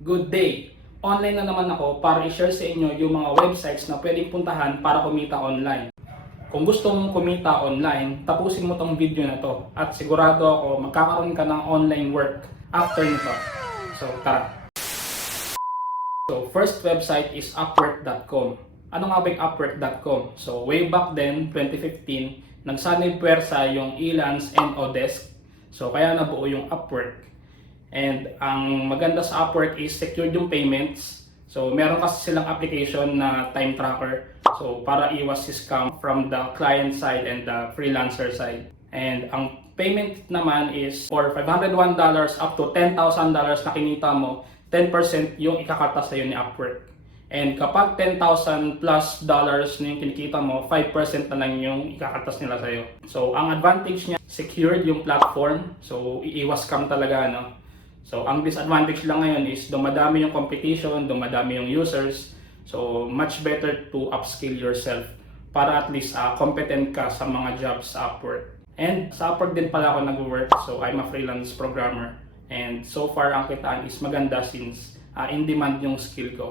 Good day! Online na naman ako para i-share sa inyo yung mga websites na pwedeng puntahan para kumita online. Kung gusto mong kumita online, tapusin mo tong video na to at sigurado ako magkakaroon ka ng online work after nito. So tara! So first website is Upwork.com. Ano nga ba yung Upwork.com? So way back then, 2015, nagsanib puwersa yung Elance and Odesk. So kaya nabuo yung Upwork. And ang maganda sa Upwork is secured yung payments. So meron kasi silang application na time tracker. So para iwas si scam from the client side and the freelancer side. And ang payment naman is for $501 up to $10,000 na kinita mo, 10% yung ikakata sa'yo ni Upwork. And kapag $10,000 plus dollars na yung kinikita mo, 5% na lang yung ikakatas nila sa'yo. So ang advantage niya, secured yung platform. So iiwas scam talaga, no? So, ang disadvantage lang ngayon is dumadami yung competition, dumadami yung users. So, much better to upskill yourself para at least competent ka sa mga jobs sa Upwork. And sa Upwork din pala ako nag-work. So, I'm a freelance programmer. And so far, ang kitaan is maganda since in-demand yung skill ko.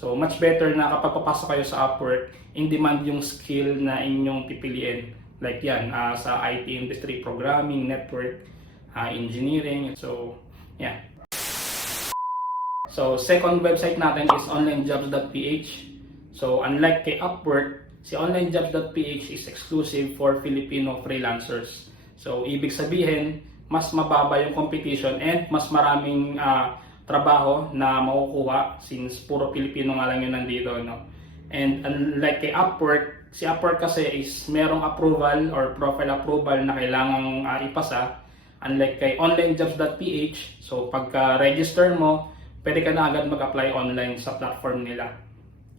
So, much better na kapag papasok kayo sa Upwork, in-demand yung skill na inyong pipiliin. Like yan, sa IT industry, programming, network, engineering. So, yeah. So, second website natin is onlinejobs.ph. So, unlike kay Upwork, si onlinejobs.ph is exclusive for Filipino freelancers. So, ibig sabihin, mas mababa yung competition and mas maraming trabaho na makukuha since puro Filipino nga lang yun nandito, no? And unlike kay Upwork, si Upwork kasi is merong approval or profile approval na kailangang ipasa. Unlike kay onlinejobs.ph, so pagka-register mo, pwede ka na agad mag-apply online sa platform nila.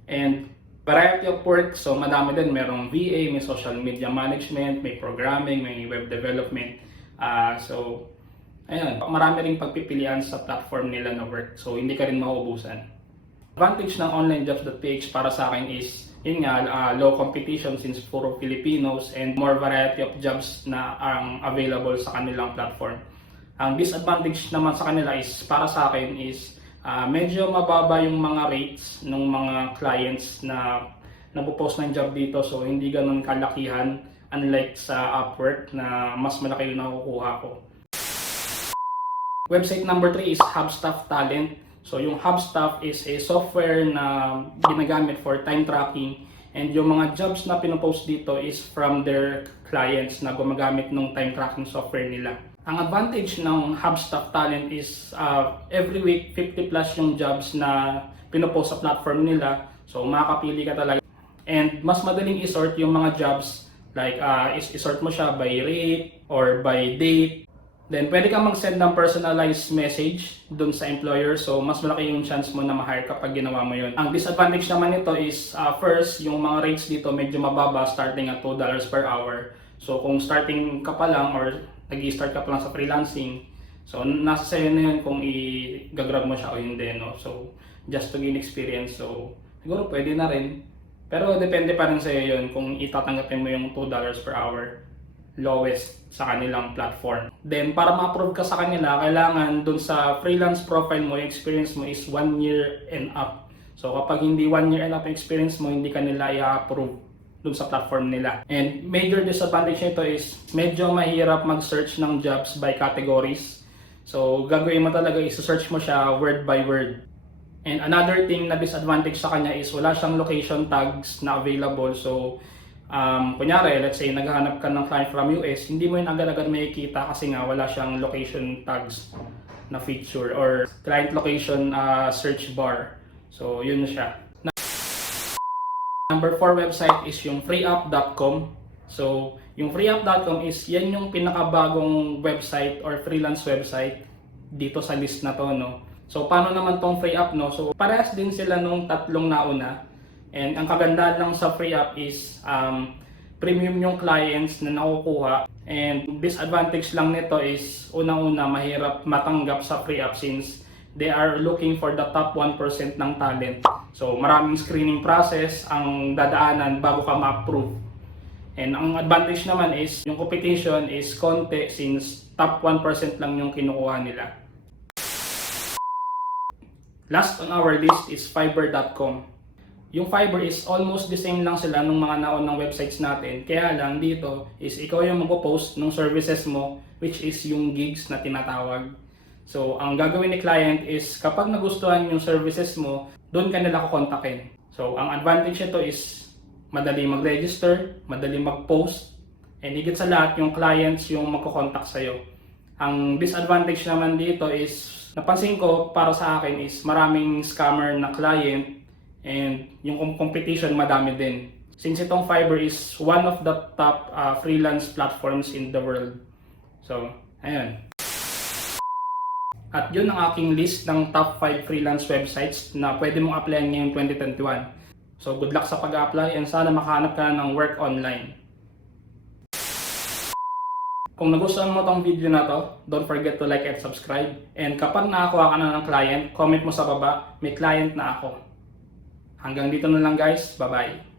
And variety of work, so madami din, merong VA, may social media management, may programming, may web development. So, ayun, marami ring pagpipilian sa platform nila na work, so hindi ka rin mauubusan. Advantage ng onlinejobs.ph para sa akin is yun nga, low competition since puro Filipinos and more variety of jobs na ang available sa kanilang platform. Ang disadvantage naman sa kanila is, para sa akin is, medyo mababa yung mga rates ng mga clients na nagpo-post ng job dito, so hindi ganun kalakihan unlike sa Upwork na mas malaki yung nakukuha ko. Website number 3 is Hubstaff Talent. So yung Hubstaff is a software na ginagamit for time tracking, and yung mga jobs na pinopost dito is from their clients na gumagamit ng time tracking software nila. Ang advantage ng Hubstaff Talent is every week 50 plus yung jobs na pinopost sa platform nila. So makakapili ka talaga. And mas madaling isort yung mga jobs, like isort mo siya by rate or by date. Then, pwede kang mag-send ng personalized message dun sa employer. So, mas malaki yung chance mo na ma-hire kapag ginawa mo yun. Ang disadvantage naman nito is, first, yung mga rates dito medyo mababa, starting at $2 per hour. So, kung starting ka pa lang or nag-i-start ka pa lang sa freelancing, so, nasa sa'yo na yun kung i-grab mo siya o hindi, no? So, just to gain experience. So, siguro pwede na rin. Pero, depende pa rin sa'yo yun kung itatanggapin mo yung $2 per hour. Lowest sa kanilang platform. Then, para ma-approve ka sa kanila, kailangan dun sa freelance profile mo, yung experience mo is 1 year and up. So, kapag hindi 1 year and up yung experience mo, hindi ka nila i-approve dun sa platform nila. And major disadvantage nito is medyo mahirap mag-search ng jobs by categories. So, gagawin mo talaga, isa-search mo siya word by word. And another thing na disadvantage sa kanya is wala siyang location tags na available. So, kunyari, let's say naghahanap ka ng client from US, hindi mo yun agad-agad makikita kasi nga wala siyang location tags na feature or client location search bar. So, yun na siya. Number 4 website is yung freeup.com. So, yung freeup.com is yan yung pinakabagong website or freelance website dito sa list na to, no? So, paano naman tong FreeUp, no? So, parehas din sila nung tatlong nauna. And ang kagandahan lang sa FreeUp is premium yung clients na nakukuha. And disadvantage lang nito is unang-una mahirap matanggap sa FreeUp since they are looking for the top 1% ng talent. So maraming screening process ang dadaanan bago ka ma-approve. And ang advantage naman is yung competition is konti since top 1% lang yung kinukuha nila. Last on our list is Fiverr.com. Yung Fiverr is almost the same lang sila nung mga naunang websites natin. Kaya lang dito is ikaw yung magpo-post ng services mo, which is yung gigs na tinatawag. So, ang gagawin ni client is kapag nagustuhan yung services mo, doon ka nila kukontakin. So, ang advantage nito is madali mag-register, madali mag-post, and higit sa lahat yung clients yung magko-contact sa'yo. Ang disadvantage naman dito is, napansin ko para sa akin is maraming scammer na client and yung competition madami din. Since itong Fiverr is one of the top freelance platforms in the world. So, ayun. At yun ang aking list ng top 5 freelance websites na pwede mong applyan ngayong 2021. So, good luck sa pag-apply and sana makahanap ka ng work online. Kung nagustuhan mo tong video na to, don't forget to like and subscribe. And kapag nakakuha ka na ng client, comment mo sa baba, may client na ako. Hanggang dito na lang guys, bye-bye.